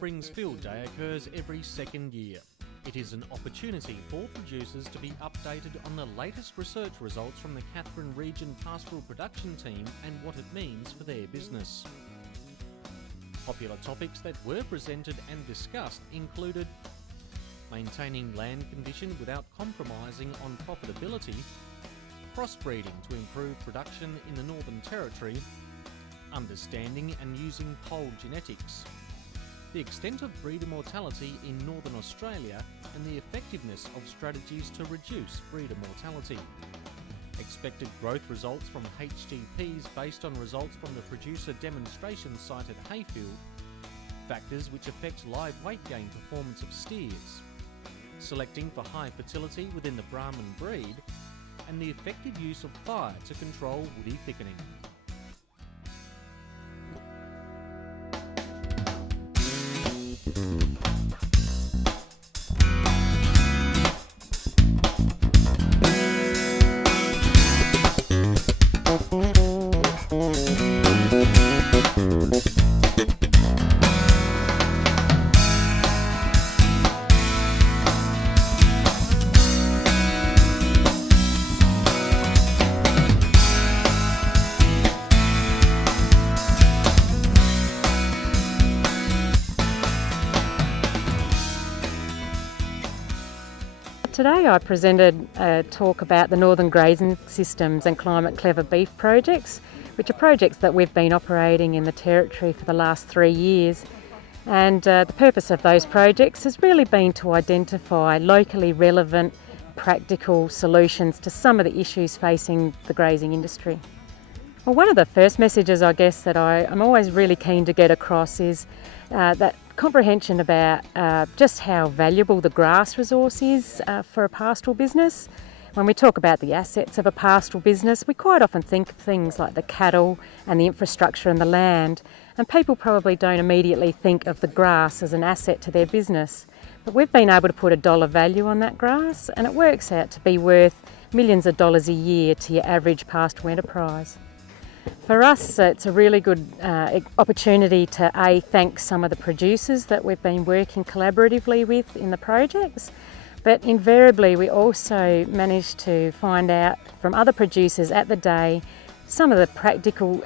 Springs Field Day occurs every second year. It is an opportunity for producers to be updated on the latest research results from the Katherine Region Pastoral Production Team and what it means for their business. Popular topics that were presented and discussed included maintaining land condition without compromising on profitability, crossbreeding to improve production in the Northern Territory, understanding and using poll genetics, the extent of breeder mortality in Northern Australia and the effectiveness of strategies to reduce breeder mortality, expected growth results from HTPs based on results from the producer demonstration site at Hayfield, factors which affect live weight gain performance of steers, selecting for high fertility within the Brahman breed, and the effective use of fire to control woody thickening. Today I presented a talk about the Northern Grazing Systems and Climate Clever Beef projects, which are projects that we've been operating in the Territory for the last 3 years. And the purpose of those projects has really been to identify locally relevant, practical solutions to some of the issues facing the grazing industry. Well, one of the first messages I guess that I'm always really keen to get across is that comprehension about just how valuable the grass resource is for a pastoral business. When we talk about the assets of a pastoral business, we quite often think of things like the cattle and the infrastructure and the land, and people probably don't immediately think of the grass as an asset to their business. But we've been able to put a dollar value on that grass, and it works out to be worth millions of dollars a year to your average pastoral enterprise. For us, it's a really good opportunity to thank some of the producers that we've been working collaboratively with in the projects, but invariably we also managed to find out from other producers at the day some of the practical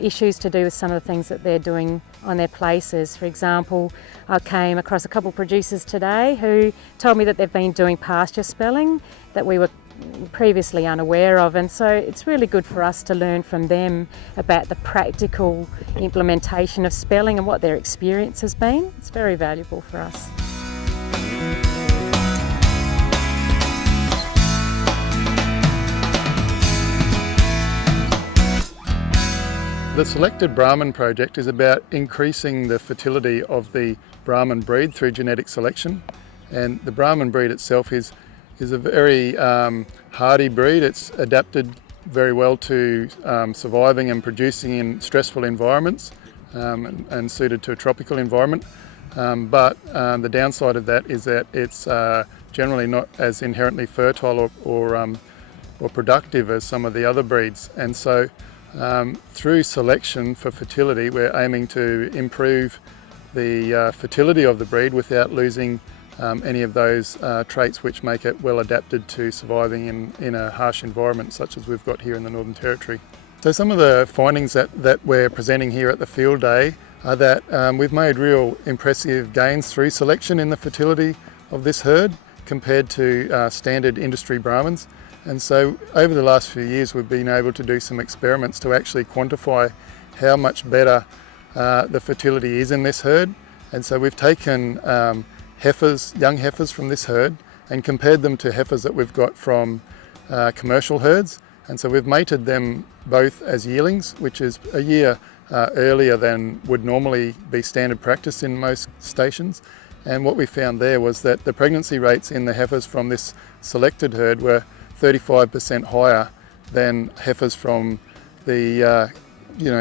issues to do with some of the things that they're doing on their places. For example, I came across a couple of producers today who told me that they've been doing pasture spelling that we were previously unaware of, and so it's really good for us to learn from them about the practical implementation of spelling and what their experience has been. It's very valuable for us. The Selected Brahman project is about increasing the fertility of the Brahman breed through genetic selection, and the Brahman breed itself is a very hardy breed. It's adapted very well to surviving and producing in stressful environments and suited to a tropical environment. But the downside of that is that it's generally not as inherently fertile or productive as some of the other breeds. And so through selection for fertility, we're aiming to improve the fertility of the breed without losing any of those traits which make it well adapted to surviving in a harsh environment such as we've got here in the Northern Territory. So some of the findings that we're presenting here at the field day are that we've made real impressive gains through selection in the fertility of this herd compared to standard industry Brahmans. And so over the last few years we've been able to do some experiments to actually quantify how much better the fertility is in this herd. And so we've taken young heifers from this herd and compared them to heifers that we've got from commercial herds. And so we've mated them both as yearlings, which is a year earlier than would normally be standard practice in most stations. And what we found there was that the pregnancy rates in the heifers from this selected herd were 35% higher than heifers from the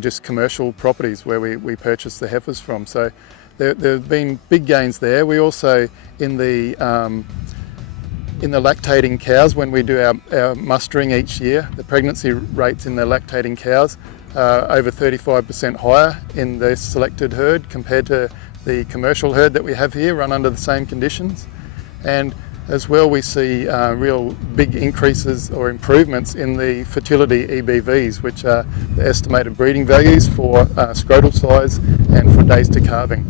just commercial properties where we purchased the heifers from. So there have been big gains there. We also, in the lactating cows, when we do our mustering each year, the pregnancy rates in the lactating cows are over 35% higher in the selected herd compared to the commercial herd that we have here run under the same conditions. And as well, we see real big increases or improvements in the fertility EBVs, which are the estimated breeding values for scrotal size and for days to calving.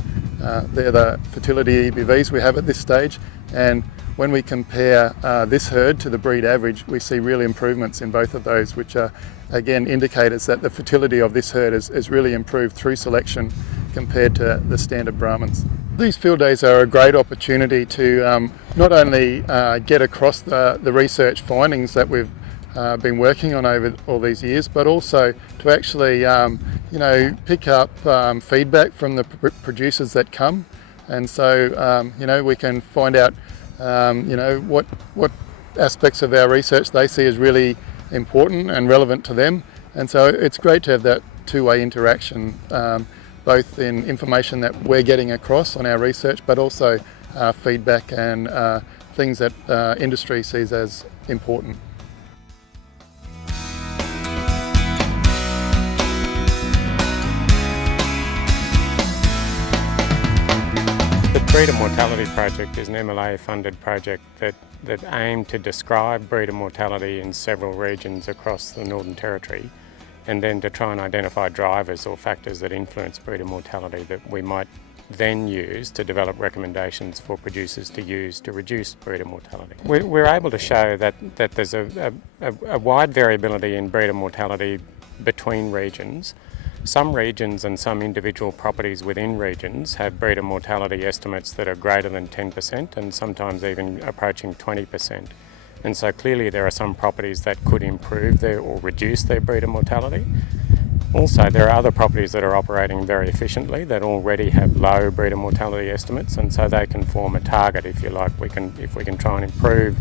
They're the fertility EBVs we have at this stage, and when we compare this herd to the breed average, we see real improvements in both of those, which are again indicators that the fertility of this herd is really improved through selection compared to the standard Brahmins. These field days are a great opportunity to not only get across the research findings that we've been working on over all these years, but also to actually pick up feedback from the producers that come, and so we can find out what aspects of our research they see as really important and relevant to them. And so it's great to have that two-way interaction, both in information that we're getting across on our research, but also feedback and things that industry sees as important. The Breeder Mortality Project is an MLA-funded project that aimed to describe breeder mortality in several regions across the Northern Territory, and then to try and identify drivers or factors that influence breeder mortality that we might then use to develop recommendations for producers to use to reduce breeder mortality. We're able to show that there's a wide variability in breeder mortality between regions. Some regions and some individual properties within regions have breeder mortality estimates that are greater than 10% and sometimes even approaching 20%. And so clearly there are some properties that could improve or reduce their breeder mortality. Also, there are other properties that are operating very efficiently that already have low breeder mortality estimates, and so they can form a target, if you like. If we can try and improve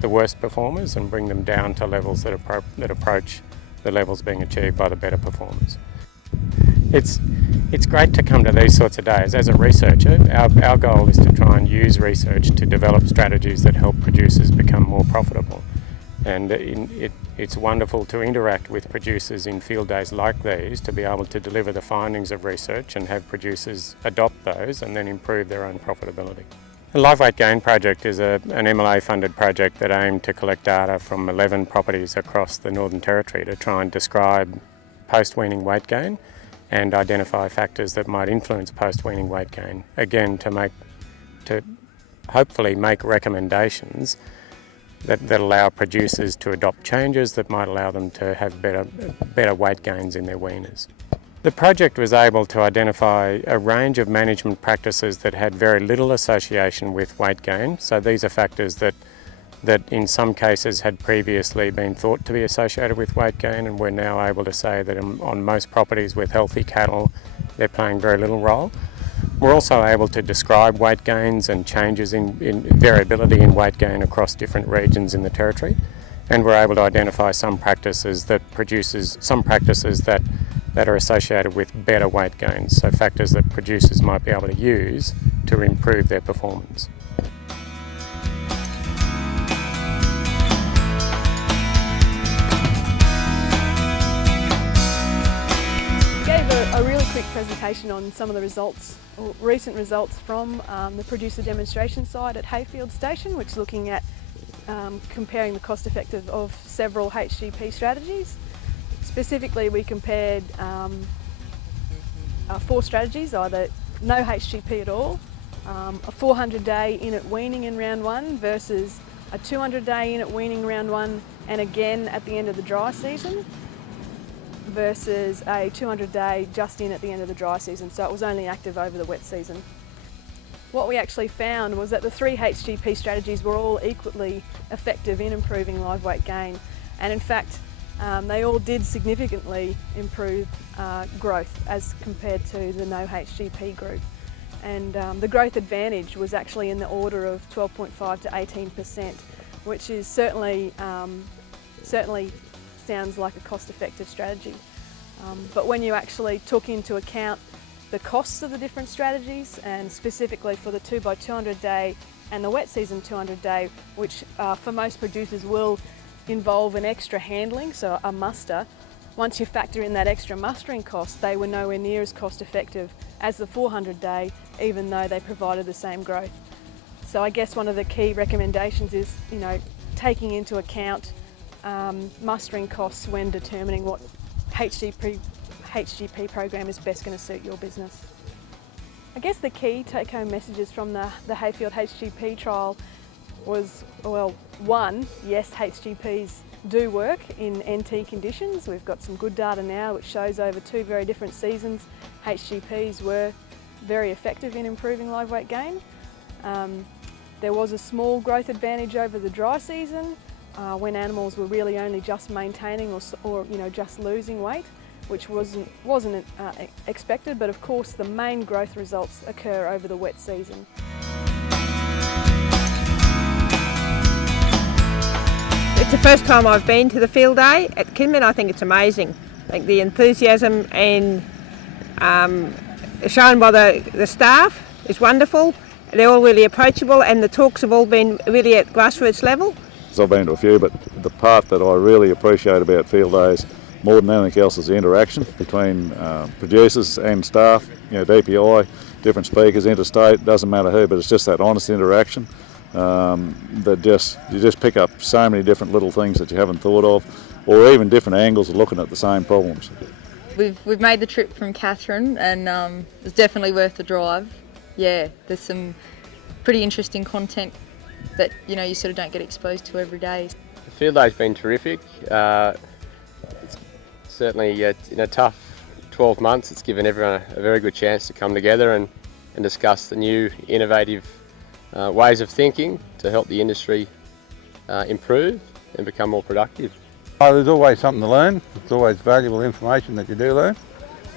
the worst performers and bring them down to levels that approach the levels being achieved by the better performers. It's great to come to these sorts of days. As a researcher, our goal is to try and use research to develop strategies that help producers become more profitable. And it's wonderful to interact with producers in field days like these to be able to deliver the findings of research and have producers adopt those and then improve their own profitability. The Live Weight Gain project is an MLA-funded project that aimed to collect data from 11 properties across the Northern Territory to try and describe post-weaning weight gain and identify factors that might influence post-weaning weight gain, again to hopefully make recommendations that allow producers to adopt changes that might allow them to have better weight gains in their weaners. The project was able to identify a range of management practices that had very little association with weight gain. So these are factors that in some cases had previously been thought to be associated with weight gain, and we're now able to say that on most properties with healthy cattle, they're playing very little role. We're also able to describe weight gains and changes in variability in weight gain across different regions in the territory, and we're able to identify some practices that are associated with better weight gains, so factors that producers might be able to use to improve their performance. A really quick presentation on some of the results, or recent results from the producer demonstration site at Hayfield Station, which is looking at comparing the cost effective of several HGP strategies. Specifically, we compared 4 strategies, either no HGP at all, a 400-day in-at weaning in round 1 versus a 200-day in-at weaning round 1 and again at the end of the dry season, versus a 200-day just in at the end of the dry season, so it was only active over the wet season. What we actually found was that the 3 HGP strategies were all equally effective in improving live weight gain, and in fact they all did significantly improve growth as compared to the no HGP group. And the growth advantage was actually in the order of 12.5 to 18%, which is certainly sounds like a cost-effective strategy. But when you actually took into account the costs of the different strategies, and specifically for the 2x200 day and the wet season 200 day, which for most producers will involve an extra handling, so a muster, once you factor in that extra mustering cost, they were nowhere near as cost-effective as the 400 day, even though they provided the same growth. So I guess one of the key recommendations is, taking into account mustering costs when determining what HGP program is best going to suit your business. I guess the key take-home messages from the Hayfield HGP trial was, well, one, yes, HGPs do work in NT conditions. We've got some good data now which shows over 2 very different seasons HGPs were very effective in improving live weight gain. There was a small growth advantage over the dry season when animals were really only just maintaining or just losing weight, which wasn't expected, but of course the main growth results occur over the wet season. It's the first time I've been to the field day at Kidman. I think it's amazing. I think the enthusiasm and shown by the staff is wonderful. They're all really approachable, and the talks have all been really at grassroots level. So I've been to a few, but the part that I really appreciate about field days more than anything else is the interaction between producers and staff, DPI, different speakers, interstate, doesn't matter who, but it's just that honest interaction that you just pick up so many different little things that you haven't thought of, or even different angles of looking at the same problems. We've made the trip from Katherine, and it's definitely worth the drive. Yeah, there's some pretty interesting content that you sort of don't get exposed to every day. The field day's been terrific. It's certainly in a tough 12 months, it's given everyone a very good chance to come together and discuss the new innovative ways of thinking to help the industry improve and become more productive. Oh, there's always something to learn. It's always valuable information that you do learn.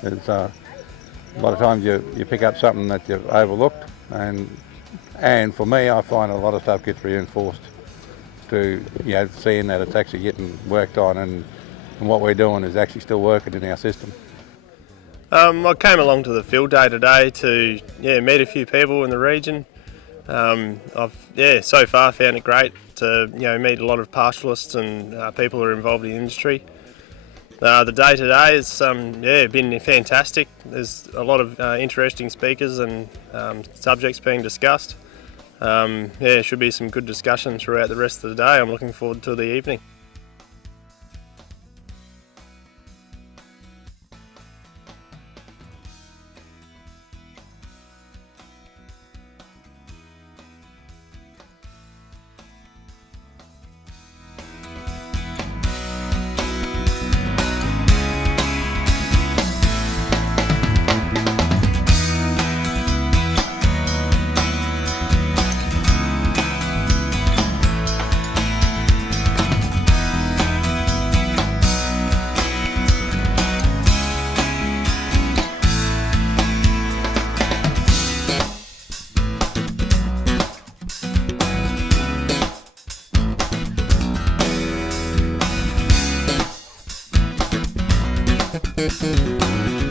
There's a lot of times you pick up something that you've overlooked, and for me, I find a lot of stuff gets reinforced through seeing that it's actually getting worked on, and what we're doing is actually still working in our system. I came along to the field day today to meet a few people in the region. I've so far found it great to meet a lot of pastoralists and people who are involved in the industry. The day today has been fantastic. There's a lot of interesting speakers and subjects being discussed. There should be some good discussion throughout the rest of the day. I'm looking forward to the evening. Thank you.